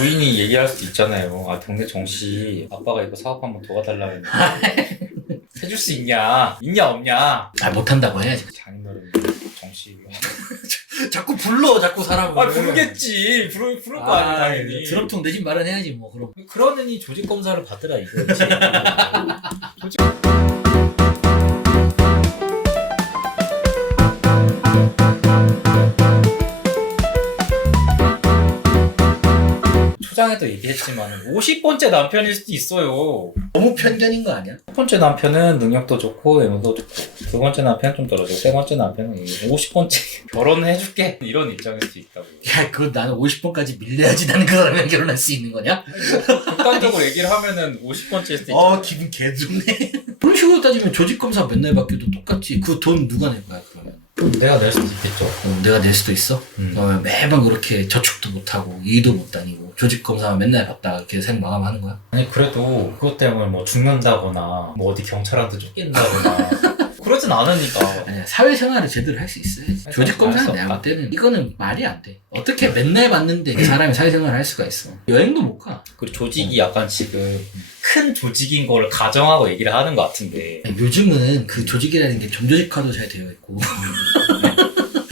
부인이 얘기할 수도 있잖아요. 아 동네 정씨 아빠가 이거 사업 한번 도와달라 했는데 해줄 수 있냐? 있냐 없냐? 아 못한다고 해야지. 장인어른 정씨. 자꾸 불러 자꾸 사람을. 아 부르겠지. 부를 부를 거 아니야 당연히. 드럼통 대신 말은 해야지 뭐 그럼. 그러느니 조직 검사를 받더라 이거지. 초장에도 얘기했지만 50번째 남편일 수도 있어요. 너무 편견인 거 아니야? 첫 번째 남편은 능력도 좋고 외모도 좋고 두 번째 남편은 좀 떨어지고 세 번째 남편은 50번째 결혼해줄게 이런 입장일 수도 있다고. 야 그거 나는 50번까지 밀려야지 나는 그 사람이랑 결혼할 수 있는 거냐? 극단적으로 얘기를 하면은 50번째일 수도 있잖아. 어 기분 개 좋네. 그런 식으로 따지면 조직 검사 맨날 바뀌어도 똑같지. 그 돈 누가 낼 거야 그러면? 내가 낼 수도 있겠죠. 어, 내가 낼 수도 있어. 음. 그러면 매번 그렇게 저축도 못 하고 일도 못 다니고 조직 검사만 맨날 받다가 이렇게 생 마감하는 거야? 아니 그래도 그것 때문에 뭐 죽는다거나 뭐 어디 경찰한테 쫓긴다거나 그러진 않으니까. 아니야 사회생활을 제대로 할 수 있어야지. 할 조직 수 검사는. 내가 볼 때는 이거는 말이 안 돼. 어떻게 맨날 받는데 그 사람이 사회생활을 할 수가 있어? 여행도 못 가. 그 조직이 약간 지금 큰 조직인 걸 가정하고 얘기를 하는 것 같은데 요즘은 그 조직이라는 게 점조직화도 잘 되어 있고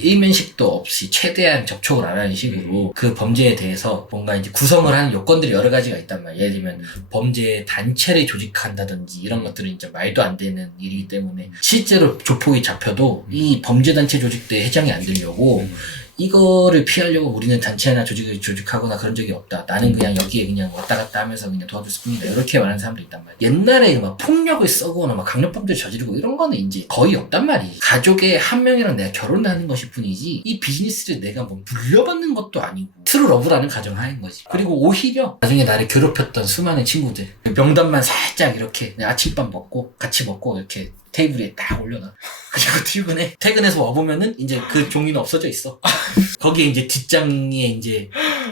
일면식도 없이 최대한 접촉을 안 하는 식으로 그 범죄에 대해서 뭔가 이제 구성을 하는 요건들이 여러 가지가 있단 말이야. 예를 들면 범죄 단체를 조직한다든지 이런 것들은 이제 말도 안 되는 일이기 때문에 실제로 조폭이 잡혀도 이 범죄 단체 조직대 회장이 안 되려고 음. 이거를 피하려고 우리는 단체나 조직을 조직하거나 그런 적이 없다. 나는 그냥 여기에 그냥 왔다 갔다 하면서 그냥 도와줄 뿐이다. 이렇게 말하는 사람도 있단 말이야. 옛날에 막 폭력을 써거나 막 강력범죄 저지르고 이런 거는 이제 거의 없단 말이지. 가족의 한 명이랑 내가 결혼하는 것일 뿐이지 이 비즈니스를 내가 뭐 물려받는 것도 아니고 트루 러브라는 가정하인 거지. 그리고 오히려 나중에 나를 괴롭혔던 수많은 친구들 그 명단만 살짝 이렇게 아침밥 먹고 같이 먹고 이렇게 테이블에 딱 올려놔. 그리고 퇴근해. 퇴근해서 와보면은 이제 그 종이는 없어져 있어. 거기에 이제 뒷장에 이제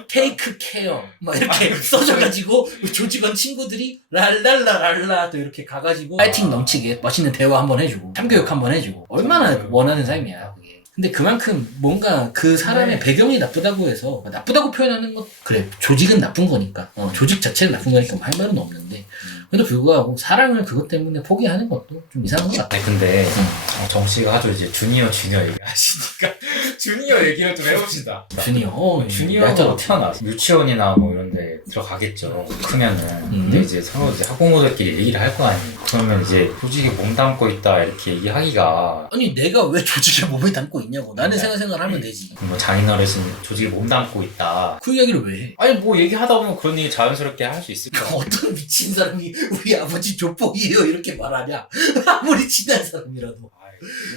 테이크 케어 막 이렇게 써져가지고 조직원 친구들이 랄랄라랄라 또 이렇게 가가지고 파이팅 넘치게 멋있는 대화 한번 해주고 참교육 한번 해주고 얼마나 원하는 삶이야. 근데 그만큼 뭔가 그 사람의 배경이 나쁘다고 해서 나쁘다고 표현하는 것 그래 조직은 나쁜 거니까. 어, 조직 자체는 나쁜 거니까 뭐할 말은 없는데. 그래도 불구하고 사랑을 그것 때문에 포기하는 것도 좀 이상한 것 같아. 아니 근데 음. 어, 정 씨가 하도 이제 주니어 주니어 얘기하시니까 주니어 얘기를 좀 해봅시다. 주니어, 어, 주니어가 얄짤없- 태어나 유치원이나 뭐 이런데 들어가겠죠. 크면은 음. 근데 이제 서로 이제 학부모들끼리 얘기를 할 거 아니에요. 그러면 이제 조직에 몸 담고 있다 이렇게 얘기하기가 아니 내가 왜 조직에 몸을 담고 있냐고 나는 네. 생활생활 하면 되지 뭐 장인어르신 조직에 몸 담고 있다. 그 이야기를 왜 해? 아니 뭐 얘기하다 보면 그런 얘기 자연스럽게 할 수 있을 거야. 어떤 미친 사람이 우리 아버지 조폭이에요 이렇게 말하냐 아무리 친한 사람이라도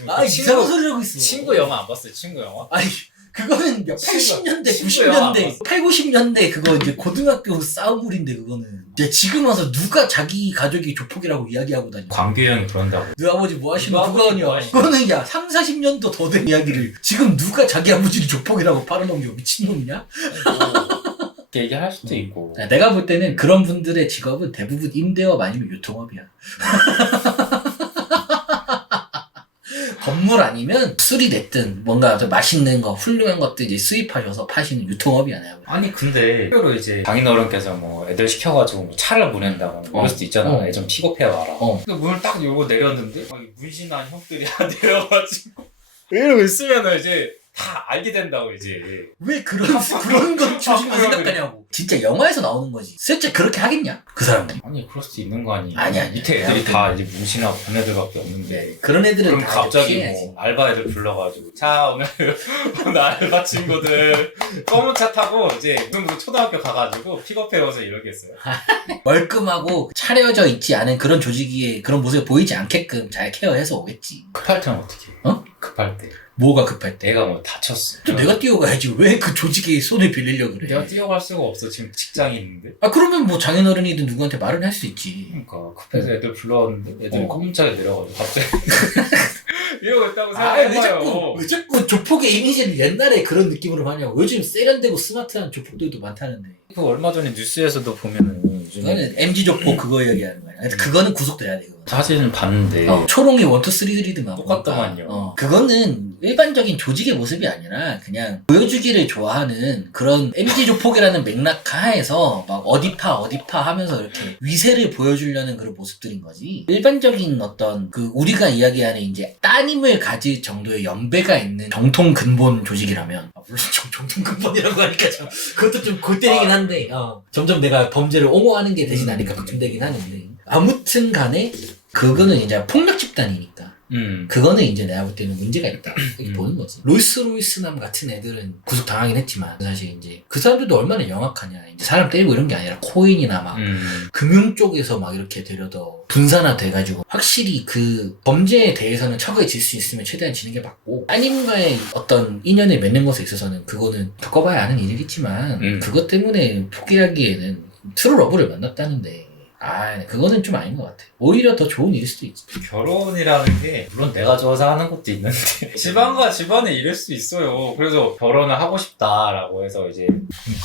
아 이상한 소리 하고 있어 친구 영화 안 봤어요? 친구 영화? 아니 그거는 몇 친구- 80년대 친구야. 90년대 8, 90년대 그거 이제 고등학교 싸움물인데 그거는 근데 지금 와서 누가 자기 가족이 조폭이라고 이야기하고 다녀 광규형이 그런다고. 너 아버지 뭐 하시는 너 아버지 아니야 뭐 하시는 그거는 야 3, 40년도 더 된 이야기를 지금 누가 자기 아버지를 조폭이라고 팔아넘겨 미친놈이냐? 이렇게 얘기할 수도 있고. 야, 내가 볼 때는 그런 분들의 직업은 대부분 임대업 아니면 유통업이야. 건물 아니면 술이 됐든 뭔가 좀 맛있는 거 훌륭한 것들 이제 수입하셔서 파시는 볼 때. 아니 근데 실제로 이제 장인어른께서 뭐 애들 시켜가지고 뭐 차를 보낸다거나 뭐 어. 이럴 수도 있잖아. 어. 애좀 픽업해 와라. 어. 근데 문을 딱 열고 내렸는데 막 문신한 형들이 내려가지고 이러고 있으면은 이제 다 알게 된다고 이제. 왜 그런 그런 건 그런 생각하냐고. 진짜 영화에서 나오는 거지. 실제 그렇게 하겠냐? 그 사람들. 아니 그럴 수도 있는 거 아니? 아니, 아니. 밑에 애들이 다 이제 문신하고 본 애들밖에 없는데. 네, 그런 애들은 그럼 다 갑자기 피해야지. 뭐 알바 애들 불러가지고 자 오늘 오늘 알바 친구들 검은 차 타고 이제 무슨 초등학교 가가지고 픽업해 오세요 이러겠어요. 멀끔하고 차려져 있지 않은 그런 조직이 그런 모습이 보이지 않게끔 잘 케어해서 오겠지. 급할 때는 어떻게? 해? 어? 급할 때. 뭐가 급할 때. 내가 뭐 다쳤어. 또 내가 뛰어가야지. 왜 그 조직에 손을 빌리려고 그래? 내가 뛰어갈 수가 없어. 지금 직장이 있는데. 아 그러면 뭐 장인어른이든 누구한테 말은 할 수 있지. 그러니까 급해서 애들 불러왔는데 애들이 어. 꼼짝에 내려가지고 갑자기 이러고 있다고 아 왜 생각해봐요. 자꾸 왜 자꾸 조폭의 이미지를 옛날에 그런 느낌으로 하냐고. 요즘 세련되고 스마트한 조폭들도 많다는데. 그 얼마 전에 뉴스에서도 보면은 요즘에 그거는 MG 조폭 그거 얘기하는 거야. 근데 그거는 구속돼야 돼. 그거. 사진을 봤는데 어, 초롱이 원투 쓰리들이드만 똑같더만요. 어, 그거는 일반적인 조직의 모습이 아니라 그냥 보여주기를 좋아하는 그런 MG 조폭이라는 맥락 하에서 막 어디파 어디파 하면서 이렇게 위세를 보여주려는 그런 모습들인 거지. 일반적인 어떤 그 우리가 이야기하는 이제 따님을 가질 정도의 연배가 있는 정통 근본 조직이라면 아, 물론 정, 정통 근본이라고 하니까 참 그것도 좀 골 때리긴 한데 어, 점점 내가 범죄를 옹호하는 게 되진 않으니까 걱정되긴 하는데. 아무튼 간에 그거는 이제 폭력 집단이니까 음. 그거는 이제 내가 볼 때는 문제가 있다 이렇게 음. 보는 거지 로이스로이스남 같은 애들은 구속 당하긴 했지만 사실 이제 그 사람들도 얼마나 영악하냐 이제 사람 때리고 이런 게 아니라 코인이나 막 음. 금융 쪽에서 막 이렇게 되려더 분산화 돼가지고 확실히 그 범죄에 대해서는 처벌이 질수 있으면 최대한 지는 게 맞고 따님과의 어떤 인연을 맺는 것에 있어서는 그거는 겪어봐야 아는 일이겠지만 음. 그것 때문에 포기하기에는 트루 러브를 만났다는데 아 그거는 좀 아닌 것 같아 오히려 더 좋은 일일 수도 있지 결혼이라는 게 물론 내가 좋아서 하는 것도 있는데 집안과 집안에 이럴 수 있어요. 그래서 결혼을 하고 싶다라고 해서 이제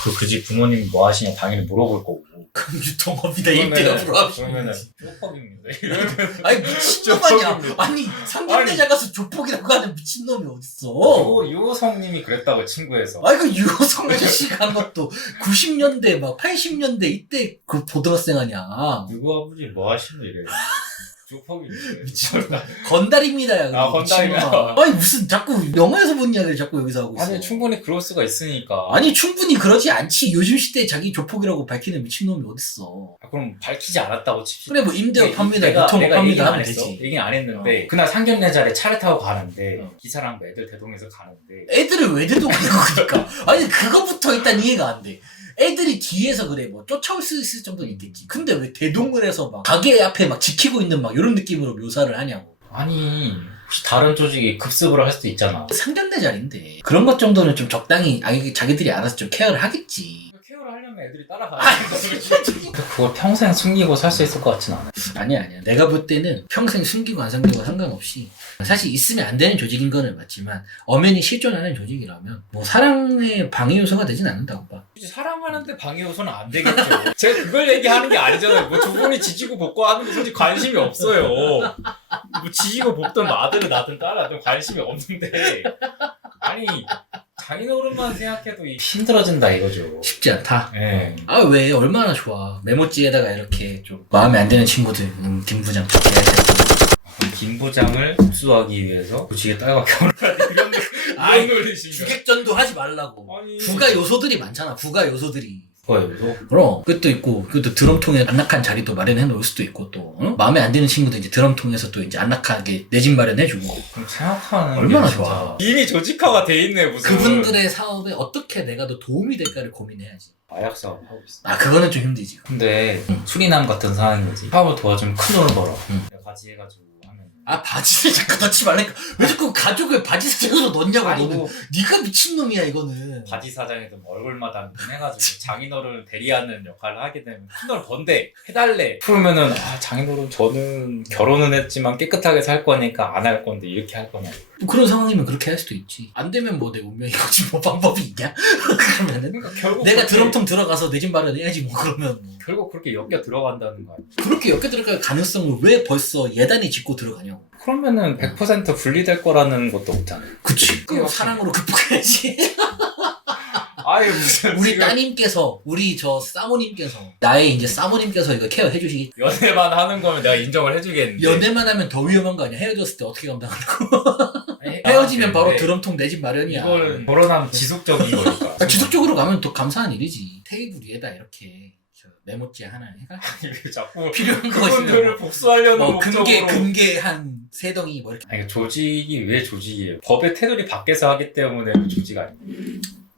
그, 그 집 부모님이 뭐 하시냐 당연히 물어볼 거고. 금주통업이다. 그러면은 그러면은 조폭입니다. 이러면 아니 미친놈 아니야. 아니 상견례자 가서 조폭이라고 하는 미친놈이 어딨어? 유 유호성님이 그랬다고 친구에서. 아이 그 유호성 아저씨가 한 것도 90년대 막 80년대 이때 그 고등학생 아니야. 누구 아버지 뭐 하시는 이래. 조폭입니다. 미쳤다. 건달입니다 야 아, 건달이야. 미친놈아. 아니 무슨 자꾸 영화에서 본 이야기를 자꾸 여기서 하고 있어 아니 충분히 그럴 수가 있으니까. 아니 충분히 그러지 않지 요즘 시대에 자기 조폭이라고 밝히는 미친놈이 어딨어 아, 그럼 밝히지 않았다고 칩시다. 그래 뭐 임대업 합니다 내가- 유통업 내가 합니다 얘기는 안 하면 했어. 되지 얘기 안 했는데 그날 상견례 자리 차를 타고 가는데 어. 기사랑 뭐 애들 대동해서 가는데 애들을 왜 데리고 가는 거니까 아니 그거부터 일단 이해가 안 돼 애들이 뒤에서 그래. 뭐 쫓아올 수 있을 정도는 있겠지. 근데 왜 대동을 해서 막 가게 앞에 막 지키고 있는 막 이런 느낌으로 묘사를 하냐고. 아니 혹시 다른 조직이 급습을 할 수도 있잖아. 상견례 자리인데. 그런 것 정도는 좀 적당히 아기 자기들이 알아서 좀 케어를 하겠지 하려면 애들이 따라가야 아, 그걸 평생 숨기고 살 수 있을 것 같진 않아. 아니야 아니야 내가 볼 때는 평생 숨기고 안 숨기고 상관없이 사실 있으면 안 되는 조직인 거는 맞지만 엄연히 실존하는 조직이라면 뭐 사랑의 방해 요소가 되진 않는다고 봐 굳이 사랑하는데 방해 요소는 안 되겠죠. 제가 그걸 얘기하는 게 아니잖아요. 뭐 두 분이 지지고 볶고 하는 게 솔직히 관심이 없어요. 뭐 지지고 볶든 마든 나든 따라든 관심이 없는데 아니 장인어른만 생각해도 이- 힘들어진다 이거죠. 쉽지 않다. 예. 아 왜 얼마나 좋아. 메모지에다가 이렇게 좀 마음에 안 드는 친구들 음, 김 부장 좋게 김 부장을 복수하기 위해서 조직의 딸과 결혼하는 이런 아이, 이런 논리신가? 주객전도 하지 말라고. 아니. 부가 요소들이 많잖아 부가 요소들이. 그 거예요. 그럼 그것도 있고 그것도 드럼통에 안락한 자리도 마련해 놓을 수도 있고 또 어? 마음에 안 드는 친구들 이제 드럼통에서 또 이제 안락하게 내 집 마련해 주고 그럼 생각하는 얼마나 게 진짜 좋아. 이미 조직화가 돼 있네 무슨. 그분들의 사업에 어떻게 내가 더 도움이 될까를 고민해야지 마약 사업 하고 있어. 아 그거는 좀 힘들지 근데 응. 수리남 같은 거지. 사업을 도와주면 큰 돈을 벌어. 응. 같이 해가지고. 아 바지를 자꾸 넣지 말라니까. 왜 자꾸 가죽을 바지 사장으로 넣냐고 아니 너는. 뭐 네가 미친놈이야 이거는. 바지 사장에도 얼굴마다 해가지고 장인어른을 대리하는 역할을 하게 되면 큰 돈을 번대 해달래. 풀면은 아 장인어른 저는 결혼은 했지만 깨끗하게 살 거니까 안 할 건데 이렇게 할 거냐. 뭐 그런 상황이면 그렇게 할 수도 있지. 안 되면 뭐 내 운명이 거지 뭐 방법이 있냐? 그러면은. 그러니까 결국 내가 그렇게- 드럼통 들어가서 내 집 마련해야지 뭐 그러면 뭐. 결국 그렇게 엮여 들어간다는 거야. 그렇게 엮여 들어갈 가능성을 왜 벌써 예단이 짚고 들어가냐고. 그러면은 100% 분리될 거라는 것도 없잖아. 그치. 그럼 사랑으로 극복해야지. 아예 무슨 우리 지금 따님께서 우리 저 사모님께서 나의 이제 사모님께서 이거 케어 해 주시기. 연애만 하는 거면 내가 인정을 해주겠는데. 연애만 하면 더 위험한 거 아니야? 헤어졌을 때 어떻게 감당하냐고. 아니, 헤어지면 아, 바로 드럼통 내 집 마련이야. 이거는 결혼하면 지속적인 거니까. 아, 지속적으로 가면 또 감사한 일이지. 테이블 위에다 이렇게 저 메모지 하나 해가 왜 자꾸 필요한 거 그분들을 있으면 복수하려는 뭐 목적으로. 금괴 금괴 한 세 덩이 뭐 이렇게 아니 조직이 왜 조직이에요? 법의 테두리 밖에서 하기 때문에 그 조직 아니에요?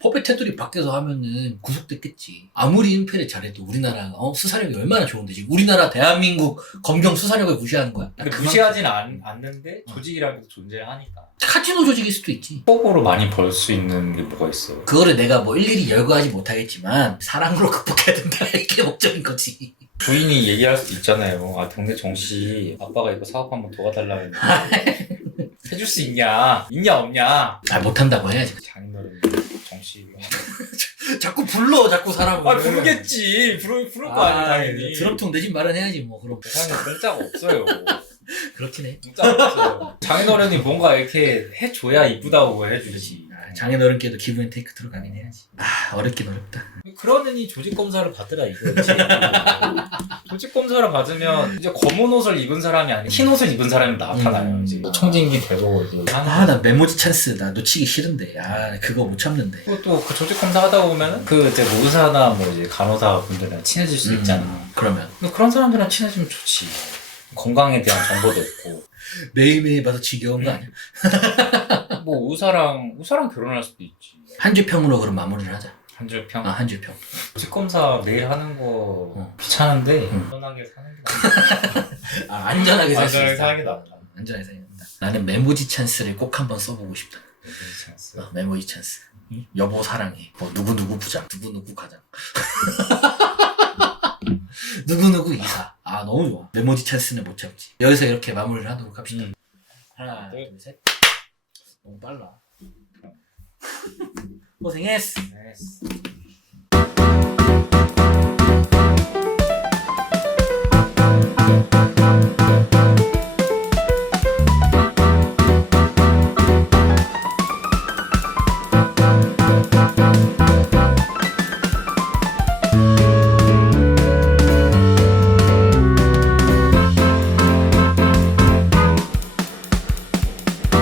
법의 테두리 밖에서 하면은 구속됐겠지. 아무리 은폐를 잘해도 우리나라 어, 수사력이 얼마나 좋은데 지금 우리나라 대한민국 검경 수사력을 무시하는 거야? 근데 그만- 무시하진 않, 않는데 어. 조직이라는 게 존재하니까 카지노 조직일 수도 있지. 폭으로 많이 벌 수 있는 게 뭐가 있어? 그거를 내가 뭐 일일이 열거하지 못하겠지만 사랑으로 극복해야 된다 이게 목적인 거지. 부인이 얘기할 수도 있잖아요. 아 동네 정씨 아빠가 이거 사업 한번 도와달라 했는데 해줄 수 있냐? 있냐 없냐? 아 못한다고 해야지. 정씨 자꾸 불러 자꾸 사람을. 아 부르겠지. 부를 부를 거 아니야 당연히. 드럼통 내집 마련해야지 뭐 그럼. 세상에 공짜가 없어요. 그렇긴 해. 공짜가 없어요. 장인어른이 뭔가 이렇게 해줘야 이쁘다고 해주지. 아, 장인어른께도 기분 테이크 들어가긴 해야지. 아 어렵긴 어렵다. 그러느니 조직 검사를 받으라 이거지. 조직 검사를 받으면 이제 검은 옷을 입은 사람이 아니고 흰 옷을 입은 사람이 나타나요. 음. 이제 청진기 되고 이제 하는 아나 메모지 찬스 나 놓치기 싫은데. 아 그거 못 참는데. 그리고 또 그 조직 검사 하다 보면 그 이제 뭐 의사나 뭐 이제 간호사 분들이랑 친해질 수 있잖아. 음, 그러면 근데 그런 사람들이랑 친해지면 좋지. 건강에 대한 정보도 있고. 매일매일 봐서 지겨운 거 아니야? 뭐 의사랑 의사랑 결혼할 수도 있지. 한줄 평으로 그럼 마무리를 하자. 한 줄 평. 아 한 줄 평. 조직 검사 매일 하는 거 어. 귀찮은데 응. 편하게 사는 게 아 안전하게 낫다. 살 수 안전하게 있다. 사는 게 낫다. 안전하게 살겠다. 나는 메모지 찬스를 꼭 한번 써보고 싶다. 괜찮았어. 어, 메모지 찬스. 여보 사랑해. 뭐 누구 누구 부장, 누구 누구 가장. 누구 누구 이사. 아 너무 좋아. 메모지 찬스는 못 참지. 여기서 이렇게 마무리를 하도록 합시다. 음. 하나, 네. 둘, 셋. 너무 빨라. 고생했어. 네.